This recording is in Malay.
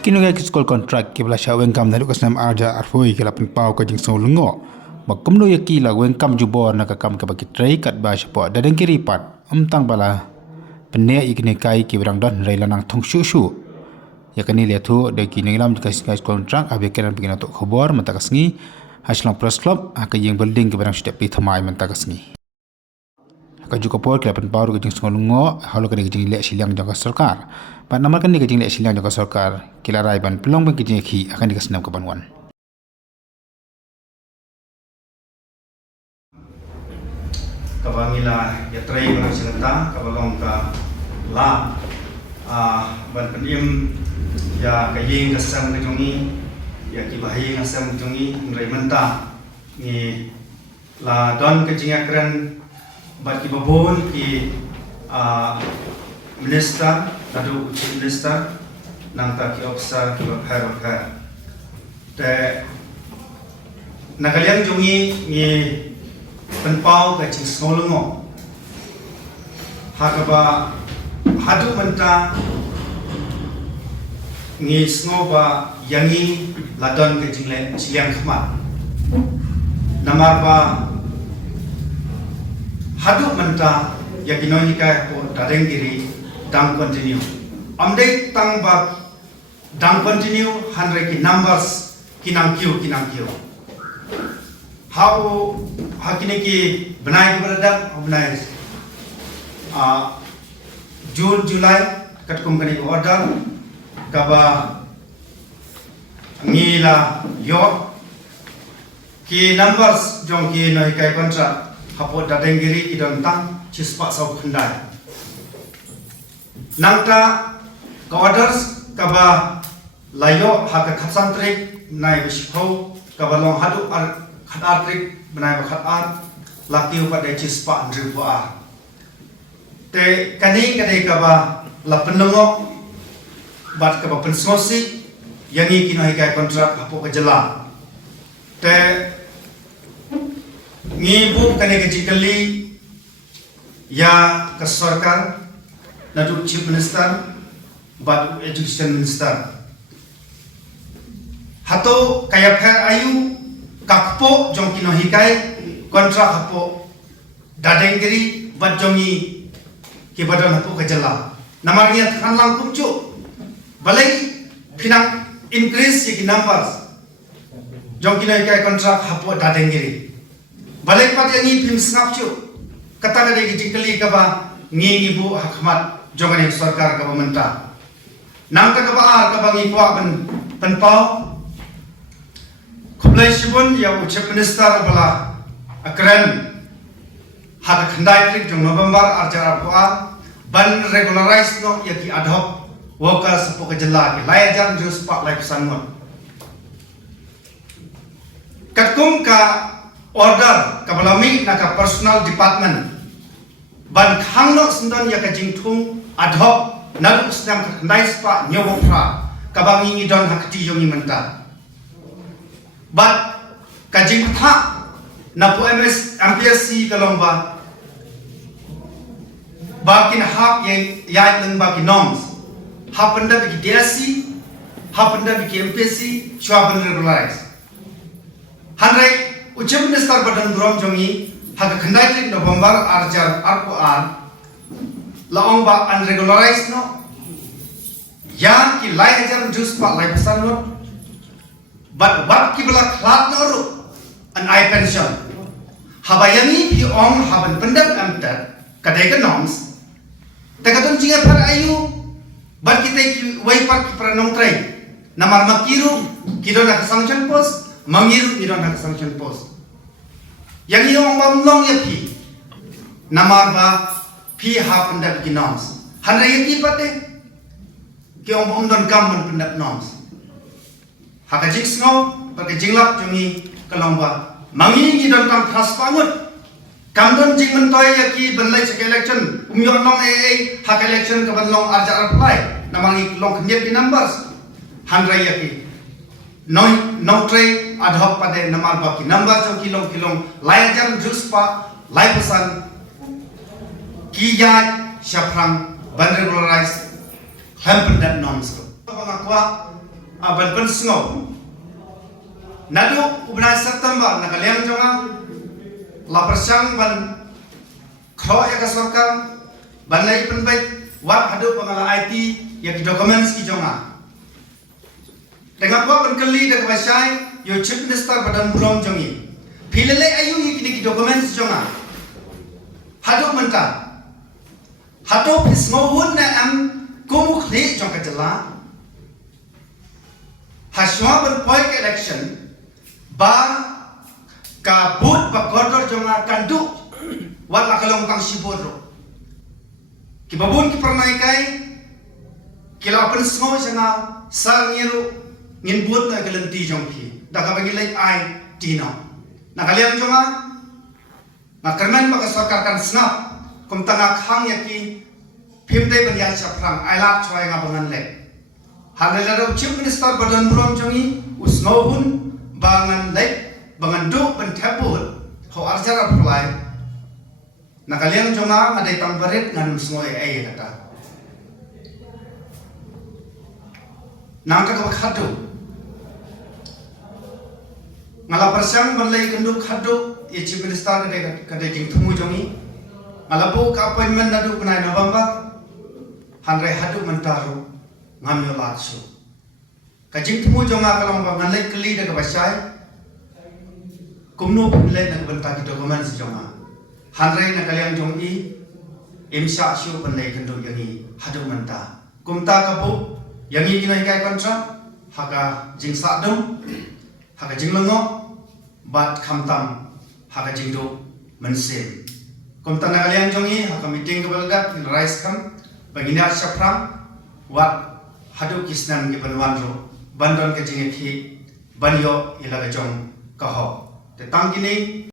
Kinuga kiskol kontrak kibla sha wengkam nalu kasnam arja arfoi kila pen pau ka jing lungo makumno yaki la wengkam jubor na kam ka baki trai kat ba sha po dadeng kiri pat tang bala penne ikne kai ki brang don rei lanang thong shu shu yakani le thu de ki ninglam ka kontrak abe keran pigina to khobor mata kasngi haslang press club ka yeng building ki brang step pi thamai mata kasngi ka juko por kila pen pau ka jing lungo halo ka jing le silang jang sarkar pat namar kan ni ka jing le silang jang sarkar kila rai ban pelong ban kijing khi akan dikasnam ke banwan kabangila yatrai bang singata kabalong ka la ban pendim ya kaying kasam kejongi ya kibahi ngasam kejongi nrai menta ni la don kejing akran bat kibabon ki minister nadu chief minister nang ta ki officer ki bakar te nakaliang jongi ni penpau ka ching smolungo hakaba hadu menta ngi snoba yangi ladon ka jingle chiliang khma namar ba hadu menta yakinoi ka ko dadengiri dang continue amdei tang ba dang continue 100 ki numbers kinang kiu how hakini ki benai berada benai June July kat company order kaba ngila yo ki numbers jong ki noi kai contract hapo dadengiri idon tang chispa sau khandai nangta ka orders kaba layo haka khatsantrik nai bishpau kaba long hadu khatatrik benai khatar lakiu pada chispa ndriwa te kani kade kaba lapenongo bat kaba pensosi yangi kinoi kai kontrak hapo kajela te ngibu kani kajikali ya ke sarkar nadu chief minister bat education minister hato kaya pher ayu kakpo jong kino hikai kontrak hapo dadengiri bat jongi ki badan hapo kajala namar niat khanlang kumcu balai pinang increase ki numbers jong kino hikai kontrak hapo dadengiri balai pat yangi pim snapchu kata kade ki jikali kaba ngi ibu hakmat jongani sarkar kaba menta nang ta kaba ar kaba ngi kwa penpau Kublai Shibun ya chief minister bala akran hada khandai trik jong November arjara pua ban regularize no yaki ad hoc workers po kajala ki layajan jus pak lai pesanmon katkum ka order kabalami naka personal department ban khangno sendon yaka jingthung ad hoc nalu snam khandai spa nyobokra kabangi idon hakti yongi menta but kajing tha na po MPSC kalomba bakin hap ye yai leng bakin norms hapenda biki DSC hapenda biki MPSC shwaban regularize hanrai uchief minister badan grom jongi haka khandai November arjar arko ar laong ba unregularized no yang ki lai hajar jus pa lai pesan no but what ki bala khlat no ru an I pension habayani pi ong haban pendak amta kadai ka norms tagaton jinga par ayu but kita ki wai par ki pranong trai namar makiru kidona sanction post mangiru kidona sanction post yang ong bamlong ya pi namar ba pi ha pendak ki norms hanra yaki pate ki ong bom don kam pendak norms haka jing snow pakai jinglap jungi kalomba mangi ni don tam khas pangut kamdon jing mentoy yaki benlai sek election umyon long haka election ka banlong arja apply namangi long knyep di numbers handrai yaki no tray ad hoc pade namar baki number jo kilong layajan juspa lai pesan ki ya syafrang ban regularize hampen dan norms ko pangakwa aban pen snow nadu ubna September nakaliang jonga la persang ban kro ya kaswakam ban lai pen baik wat hadu pangala IT ya ki documents ki jonga dengan apa ban kali dak basai yo chief minister badan bulong jongi pilele ayu ki documents jonga hadu menta hadu pisngowun na am kumu khli jong katela haswa ban point election ba kabut ba kodor jonga kandu wat akalong tang sibodro kibabun ki pernai kai kila pen smo sanga sar ngiru ngin buat na kalenti jong ki daga bagi lai ai dino nakaliam jonga makarman baka sarkar kan snap kum tanga khang yaki phimdai banial chaprang ailak choi nga bangan le hanelaro chief minister badan bulong jongi usnobun bangan le bangan du ban thapul ho arjara pulai nakaliang jonga ngadai tangbarit ngan sngoi ai kata nangka ka khadu ngala persang balai kenduk khadu ye chief minister kadai jing thumu jongi ngala bu ka appointment nadu kunai November hanrai hadu mentaru ngamyo latsu kajing thumu jonga kalong ba ngalai kli daga basai kumno pinlai nak benta ki dokumen si jonga hanrai na kaliang jongi imsa syu panlai kenduk yangi hadu menta kumta kabu yangi kinai kai kontra haga jing sadum haga jing lengo bat khamtam haga jing do mensim kumta na kaliang jongi haga meeting kabelgat rise kam bagina syapram wat hadu kisnan ki banwanro bandon ke jing ki banyo ilaga jong kaho te tangkini